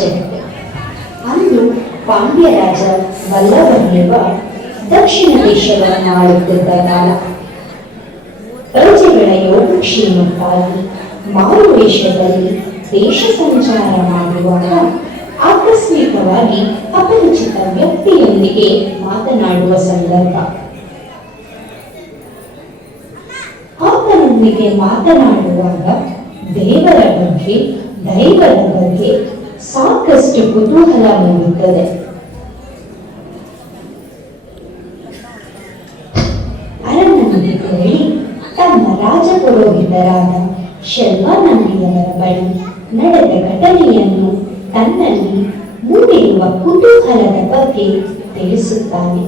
ರಾಜ್ಯವಿದೆ. ಅಂದು ಪಾಂಡ್ಯ ರಾಜ ವಲ್ಲಭದೇವ ದಕ್ಷಿಣ ದೇಶವನ್ನು ಆಳುತ್ತಿದ್ದ ಕಾಲ. ಪ್ರಜೆಗಳ ಯೋಗಕ್ಷೇಮಕ್ಕಾಗಿ ಮಾರುವೇಷದಲ್ಲಿ ದೇಶ ಸಂಚಾರ ಮಾಡುವಾಗ ಆಕಸ್ಮಿಕವಾಗಿ ಅಪರಿಚಿತ ವ್ಯಕ್ತಿಯೊಂದಿಗೆ ಮಾತನಾಡುವ ಸಂದರ್ಭ. ಆತನೊಂದಿಗೆ ಮಾತನಾಡುವಾಗ ದೇವರ ಬಗ್ಗೆ, ದೈವದ ಬಗ್ಗೆ ಸಾಕಷ್ಟು ಕುತೂಹಲ ಮೂಡುತ್ತದೆ. ಅರಮನೆಗೆ ತೆರಳಿ ತಮ್ಮ ರಾಜಪುರೋಹಿತರಾದ ಶರ್ವಾನಂದಿಯವರ ಬಳಿ ನಡೆದ ಘಟನೆಯನ್ನು ತನ್ನಲ್ಲಿ ಮೂಡಿರುವ ಕುತೂಹಲದ ಬಗ್ಗೆ ತಿಳಿಸುತ್ತಾನೆ.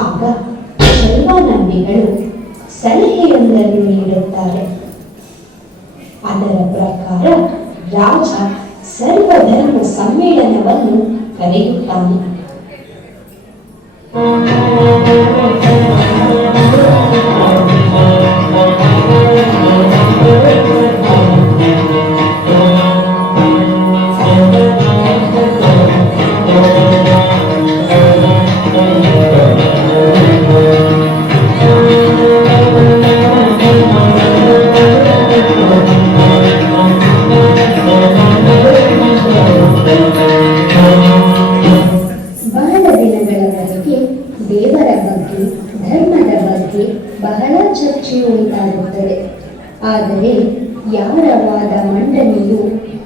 ಆಗ ಶರ್ವಾನಂದಿಗಳು ಸಲಹೆಯೊಂದನ್ನು ನೀಡುತ್ತಾರೆ. ಅದರ ಪ್ರಕಾರ ರಾಜ ಸರ್ವಧರ್ಮ ಸಮ್ಮೇಳನವನ್ನು ಕರೆಯುತ್ತಾನೆ. ಬಹಳ ಚರ್ಚೆ ಉಂಟಾಗುತ್ತದೆ. ಆದರೆ ಯಾರ ವಾದ ಮಂಡನೆಯು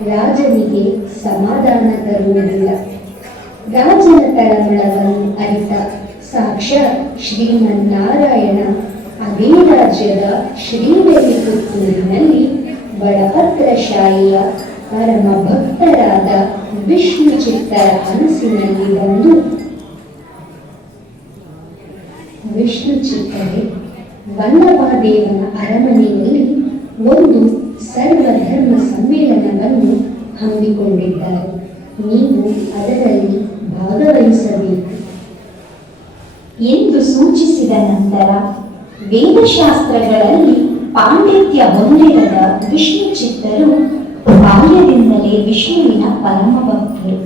ರಾಜನಿಗೆ ಸಮಾಧಾನ ತರುವುದಿಲ್ಲ. ರಾಜನ ತಳಮಳವನ್ನು ಅರಿತ ಸಾಕ್ಷಾತ್ ಶ್ರೀಮನ್ನಾರಾಯಣ ಅದೇ ರಾಜ್ಯದ ಶ್ರೀವೆಲ್ಲಿಪುತ್ತೂರಿನಲ್ಲಿ ಬಡಪತ್ರಶಾಹಿಯ ಪರಮ ಭಕ್ತರಾದ ವಿಷ್ಣು ಚಿತ್ತರ ಕನಸಿನಲ್ಲಿ ಬಂದು, ವಿಷ್ಣು ಚಿತ್ತರೇ ವಲ್ಲಭದೇವನ ಅರಮನೆಯಲ್ಲಿ ಒಂದು ಸರ್ವಧರ್ಮ ಸಮ್ಮೇಳನವನ್ನು ಹಮ್ಮಿಕೊಂಡಿದ್ದಾರೆ. ನೀವು ಅದರಲ್ಲಿ ಭಾಗವಹಿಸಬೇಕು ಎಂದು ಸೂಚಿಸಿದ ನಂತರ ವೇದಶಾಸ್ತ್ರಗಳಲ್ಲಿ ಪಾಂಡಿತ್ಯ ಹೊಂದಿರದ ವಿಷ್ಣು ಚಿತ್ತರು ಬಾಲ್ಯದಿಂದಲೇ ವಿಷ್ಣುವಿನ ಪರಮ ಭಕ್ತರು.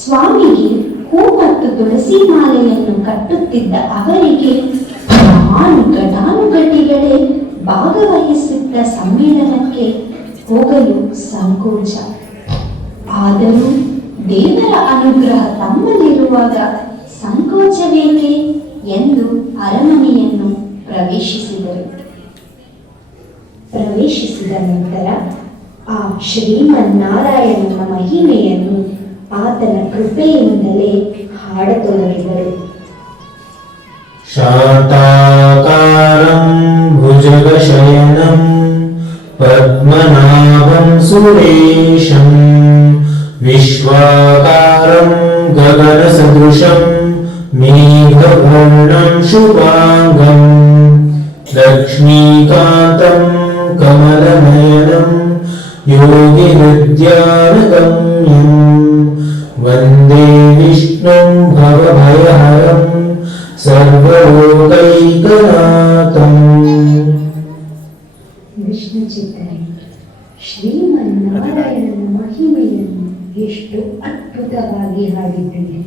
ಸ್ವಾಮಿಗೆ ಹೂ ಮತ್ತು ತುಳಸಿ ಮಾಲೆಯನ್ನು ಕಟ್ಟುತ್ತಿದ್ದ ಅವರಿಗೆ ಘಟಾನುಘಟಿಗಳೇ ಭಾಗವಹಿಸಿದ್ದ ಸಮ್ಮೇಳನಕ್ಕೆ ಹೋಗಲು ಸಂಕೋಚ. ಆದರೂ ದೇವರ ಅನುಗ್ರಹ ತಮ್ಮಲ್ಲಿರುವಾಗ ಸಂಕೋಚವೇಕೆ ಎಂದು ಅರಮನೆಯನ್ನು ಪ್ರವೇಶಿಸಿದ ನಂತರ ಆ ಶ್ರೀಮನ್ನಾರಾಯಣನ ಮಹಿಮೆಯನ್ನು ಆತನ ಕೃಪೆಯಿಂದಲೇ ಹಾಡತೊಡಗಿದರು. ಶಾಂತಾಕಾರಂ ಭುಜಗಶಯನಂ ಪದ್ಮನಾಭಂ ಸುರೇಶಂ ವಿಶ್ವಾಕಾರಂ ಗಗನಸದೃಶಂ ಮೇಘವರ್ಣಂ ಶುಭಾಂಗಂ ಲಕ್ಷ್ಮೀಕಾಂತಂ ಕಮಲನಯನಂ ಯೋಗಿಹೃದ್ಯಾನಗಮ್ಯಂ ವಂದೇ ವಿಷ್ಣುಂ ಭವಭಯಹರಂ ಸರ್ವಲೋಕೈಕನಾಥಂ. ವಿಷ್ಣು ಚಿತ್ತರೇ, ಶ್ರೀಮನ್ನಾರಾಯಣನ ಮಹಿಮೆಯನ್ನು ಎಷ್ಟು ಅದ್ಭುತವಾಗಿ ಹಾಡಿದ್ದೀರಿ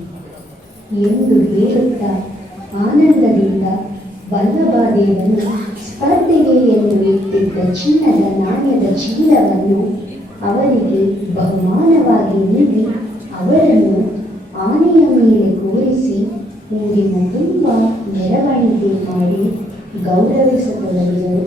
ಎಂದು ಹೇಳುತ್ತಾ ಆನಂದದಿಂದ ವಲ್ಲಭದೇವನು ಸ್ಪರ್ಧೆಗೆ ಎಂದು ಇಟ್ಟಿದ್ದ ಚಿನ್ನದ ನಾಣ್ಯದ ಚೀಲವನ್ನು ಅವರಿಗೆ ಬಹುಮಾನವಾಗಿ ನೀಡಿ ಅವರನ್ನು ಆನೆಯ ಮೇಲೆ ಕೂರಿಸಿ ಊರಿನ ತುಂಬ ಮೆರವಣಿಗೆ ಮಾಡಿ ಗೌರವಿಸತೊಡಗಿದರು.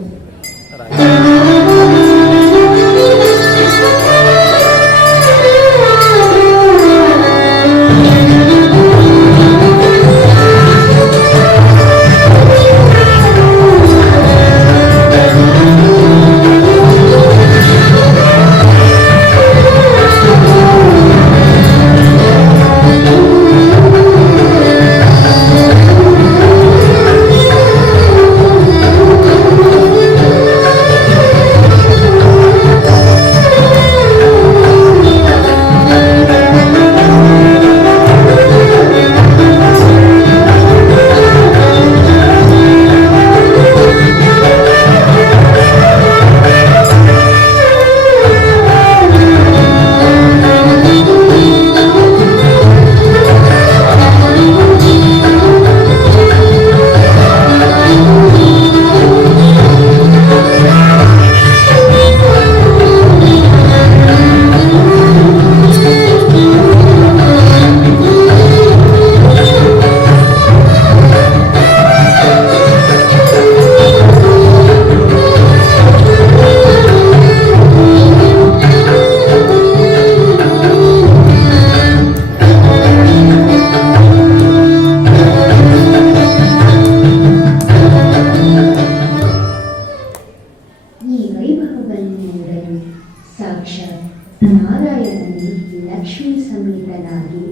ನಾರಾಯಣನು ಲಕ್ಷ್ಮೀ ಸಮೇತನಾಗಿ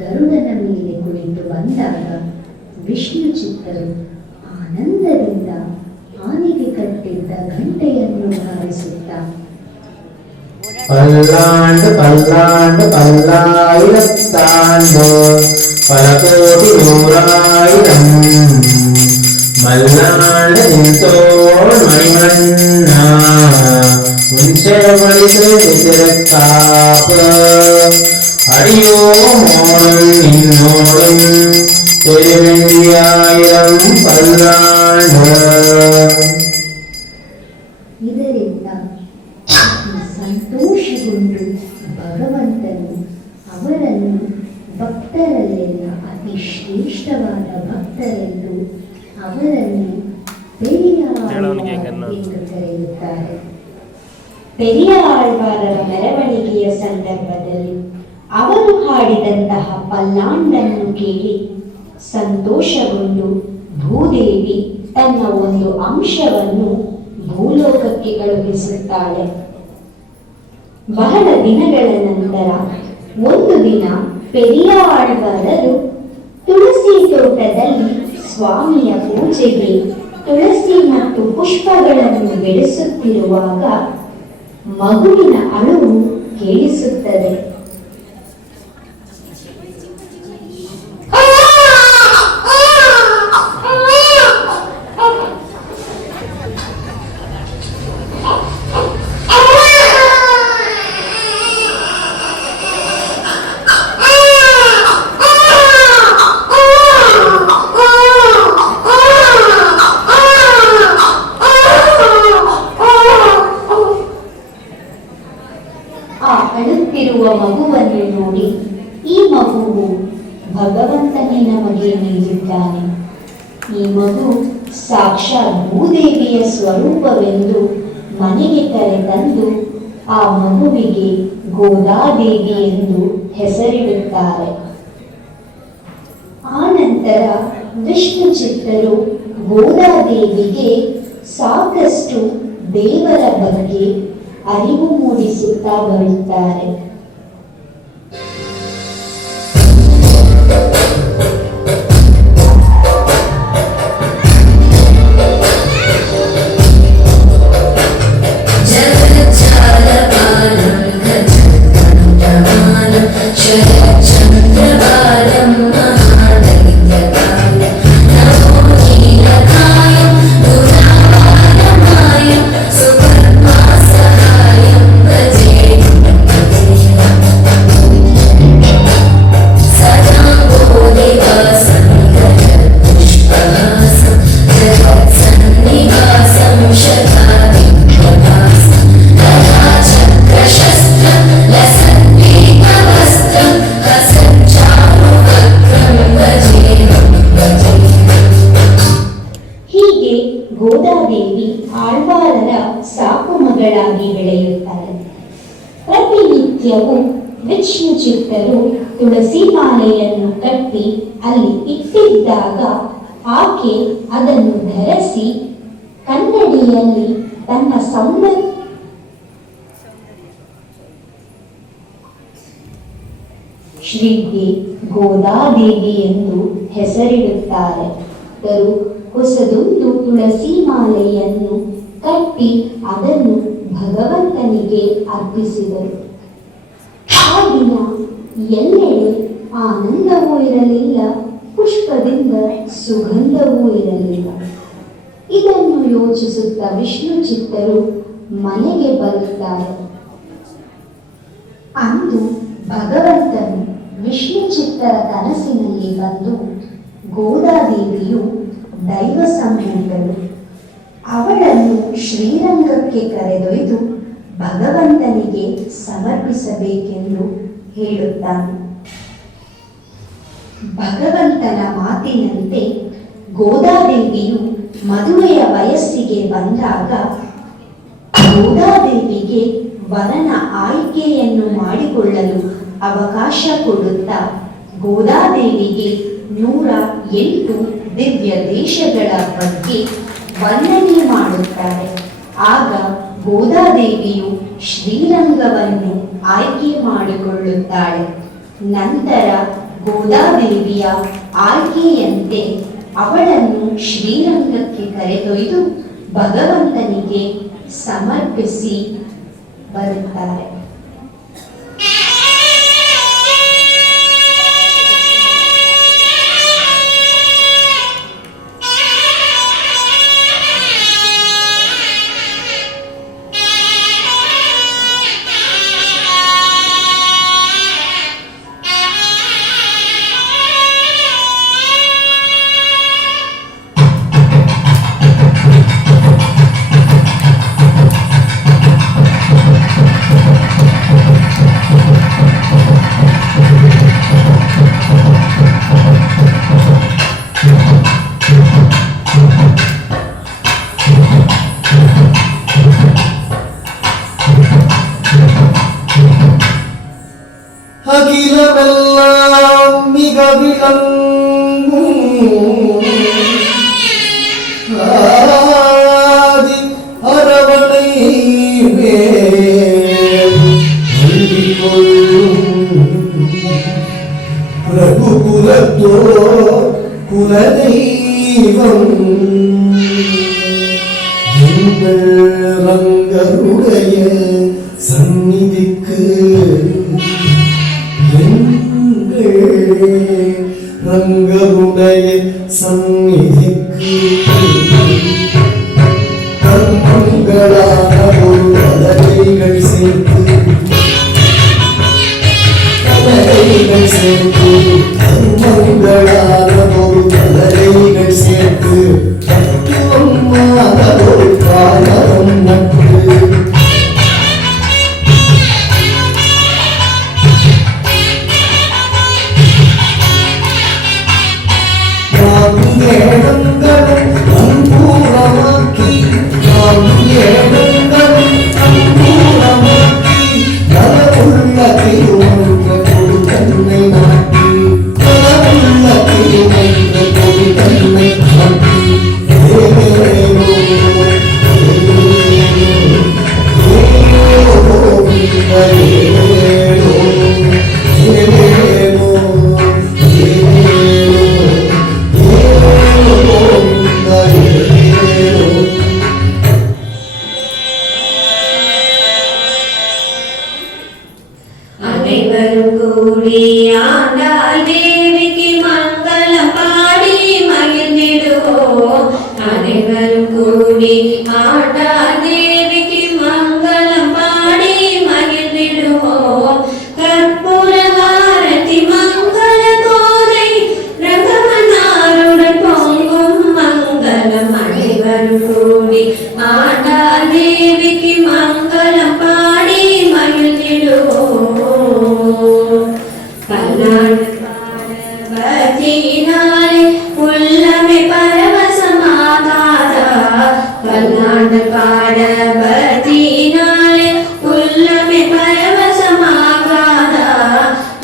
ಗರುಡನ ಮೇಲೆ ಕುಳಿತು ಬಂದಾಗ ವಿಷ್ಣು ಚಿತ್ತರು ಆನಂದದಿಂದ ಆನೆಗೆ ಕಟ್ಟಿದ್ದ ಗಂಟೆಯನ್ನು ಹಾರಿಸುತ್ತಾ பல்லாண்டு பல்லாண்டு பல்லாயிரத்தாண்டு பல கோடி நூறாயிரம் மல்லாண்டு நின்றோள் மணிவண்ணா உஞ்சவழித்து நிதிரக்காப்பு அடியோ மோளும் நின்னோடும் திருவெண்டியாயிரம் பல்லாண்டு. ಇದರಿಂದ ಸಂತೋಷಗೊಂಡು ಭಗವಂತನು ಅವರನ್ನು ಭಕ್ತರಲ್ಲೆಲ್ಲ ಅತಿ ಶ್ರೇಷ್ಠವಾದ ಭಕ್ತರೆಂದು ಅವರನ್ನು ಪೆರಿಯಾಳ್ ಎಂದು ಕರೆಯುತ್ತಾರೆ. ಪೆರಿಯಾಳ್ವಾರರ ಮೆರವಣಿಗೆಯ ಸಂದರ್ಭದಲ್ಲಿ ಅವರು ಹಾಡಿದಂತಹ ಪಲ್ಲಾಂಡನ್ನು ಕೇಳಿ ಸಂತೋಷಗೊಂಡು ಭೂದೇವಿ ತನ್ನ ಒಂದು ಅಂಶವನ್ನು ಭೂಲೋಕಕ್ಕೆ ಕಳುಹಿಸುತ್ತಾಳೆ. ಬಹಳ ದಿನಗಳ ನಂತರ ಒಂದು ದಿನ ಪೆರಿಯಾಳ್ವಾರರು ತುಳಸಿ ತೋಟದಲ್ಲಿ ಸ್ವಾಮಿಯ ಪೂಜೆಗೆ ತುಳಸಿ ಮತ್ತು ಪುಷ್ಪಗಳನ್ನು ಬೆಳೆಸುತ್ತಿರುವಾಗ ಮಗುವಿನ ಅಳುವು ಕೇಳಿಸುತ್ತದೆ. ಅಳುತ್ತಿರುವ ಮಗುವನ್ನು ನೋಡಿ ಈ ಮಗುವು ಭಗವಂತನೇ ನಮಗೆ ನೀಡಿದ್ದಾನೆ, ಈ ಮಗು ಸಾಕ್ಷಾತ್ ಭೂದೇವಿಯ ಸ್ವರೂಪವೆಂದು ಮನೆಗೆ ಕರೆತಂದು ಆ ಮಗುವಿಗೆ ಗೋದಾದೇವಿ ಎಂದು ಹೆಸರಿಡುತ್ತಾರೆ. ಆ ನಂತರ ವಿಷ್ಣು ಚಿತ್ತರು ಗೋದಾದೇವಿಗೆ ಸಾಕಷ್ಟು ದೇವರ ಬಗ್ಗೆ ಅರಿವು ಮೂಡಿಸುತ್ತಾ ಬರುತ್ತಾರೆ. ಗೋದಾದೇವಿ ಆಳ್ವಾರರ ಸಾಕು ಮಗಳಾಗಿ ಬೆಳೆಯುತ್ತಾರೆ. ಪ್ರತಿನಿತ್ಯವೂ ವಿಷ್ಣು ಚಿತ್ತರು ತುಳಸಿ ಮಾಲೆಯನ್ನು ಕಟ್ಟಿ ಅಲ್ಲಿ ಇಟ್ಟಿದ್ದಾಗ ಆಕೆ ಅದನ್ನು ಧರಿಸಿ ಕನ್ನಡಿಯಲ್ಲಿ ತನ್ನ ಶ್ರೀಗೆ ಗೋದಾದೇವಿ ಎಂದು ಹೆಸರಿಡುತ್ತಾರೆ. ಹೊಸದೊಂದು ತುಳಸಿ ಮಾಲೆಯನ್ನು ಕಟ್ಟಿ ಅದನ್ನು ಭಗವಂತನಿಗೆ ಅರ್ಪಿಸಿದರು. ಆ ದಿನ ಎಲ್ಲೆಡೆ ಆನಂದವೂ ಇರಲಿಲ್ಲ, ಪುಷ್ಪದಿಂದ ಸುಗಂಧವೂ ಇರಲಿಲ್ಲ. ಇದನ್ನು ಯೋಚಿಸುತ್ತಾ ವಿಷ್ಣು ಚಿತ್ತರು ಮನೆಗೆ ಬರುತ್ತಾರೆ. ಅಂದು ಭಗವಂತನು ವಿಷ್ಣು ಚಿತ್ತರ ಕನಸಿನಲ್ಲಿ ಬಂದು ಗೋದಾದೇವಿಯು ದೈವ ಸಂಭೂತಳು, ಅವಳನ್ನು ಶ್ರೀರಂಗಕ್ಕೆ ಕರೆದೊಯ್ದು ಭಗವಂತನಿಗೆ ಸಮರ್ಪಿಸಬೇಕೆಂದು ಹೇಳುತ್ತಾನೆ. ಭಗವಂತನ ಮಾತಿನಂತೆ ಗೋದಾದೇವಿಯು ಮದುವೆಯ ವಯಸ್ಸಿಗೆ ಬಂದಾಗ ಗೋದಾದೇವಿಗೆ ವರನ ಆಯ್ಕೆಯನ್ನು ಮಾಡಿಕೊಳ್ಳಲು ಅವಕಾಶ ಕೊಡುತ್ತಾ ಗೋದಾದೇವಿಗೆ 108 ದಿವ್ಯ ದೇಶಗಳ ಬಗ್ಗೆ ವರ್ಣನೆ ಮಾಡುತ್ತಾರೆ. ಆಗ ಗೋದಾದೇವಿಯು ಶ್ರೀರಂಗವನ್ನು ಆಯ್ಕೆ ಮಾಡಿಕೊಳ್ಳುತ್ತಾಳೆ. ನಂತರ ಗೋದಾದೇವಿಯ ಆಯ್ಕೆಯಂತೆ ಅವಳನ್ನು ಶ್ರೀರಂಗಕ್ಕೆ ಕರೆದೊಯ್ದು ಭಗವಂತನಿಗೆ ಸಮರ್ಪಿಸಿ ಬರುತ್ತಾರೆ. அகிலமெல்லாம் மிக விளங்கும் ஆதி அரவணை ரகுகுலத்தோ குலதெய்வம் எங்கள் ரங்கருடைய சந்நிதிக்கு ரங்கருடைய சந்நிதிக்கு கர்மங்களான ஒரு கலரைகள் சேர்த்து கர்மங்களான ஒரு கலரைகள் சேர்த்து ஒரு காலம் நட்டு அனைவரும் கூடி ஆண்டாள் தேவிக்கு மங்களம் பாடி மகிழ்ந்திடுவோம். அனைவரும் கூடி ஆண்டாள் தேவிக்கு மங்களம் பாடி மகிழ்ந்திடுவோம். கற்பூர ஆரத்தி மங்கள தோதை ரகமனாருடன் பொங்கும் மங்களம். அனைவரும் கூடி ஆண்டாள் தேவிக்கு மங்களம் பாடி மகிழ்ந்திடுவோம். பல்லாண்டு உள்ளமே பரவசமாகாதா, பல்லாண்டு பாட பத்தினாலே உள்ளமே பரவசமாகாதா.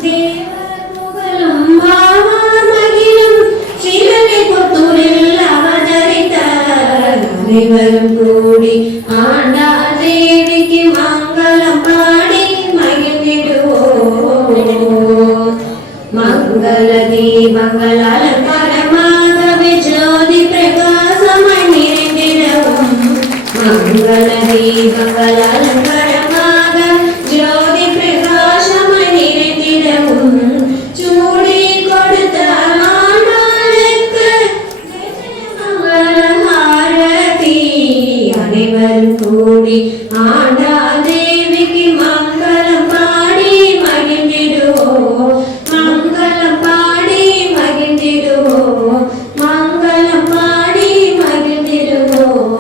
தேவர் புகழும் மாவார் மகிழும் சிலனை புத்தூரில் அவதரித்த அனைவரும் கூடி ஆண்டா தேவிக்கு மங்களம் பாடி மகிழ்ந்திடுவோம். மங்கள தீபங்கள் அலங்காரமாகவே ஜோதி பிரகாசமாய் நிறைந்திடவும். மங்கள தீபங்கள் அலங்காரமாக ஜோதி பிரகாசமாய் நிறைந்திடவும். சூடி கொடுத்த ஆண்டாளுக்கு மங்களஹாரதி. அனைவரும் கூடி ஆண்டாள் தேவிக்கு மங்களம் பாடி மகிழ்ந்திடுவோம். மங்களம் பாடி மகிழ்ந்திடுவோம். மங்களம் பாடி மகிழ்ந்திடுவோம்.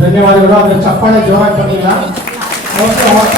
ಧನ್ಯವಾದಗಳು. ಅದರ ಚಪ್ಪಾಳೆ ಜೋರಾಗಿ ಬಂದಿಲ್ಲ. ಓಕೆ, ಹೊಸ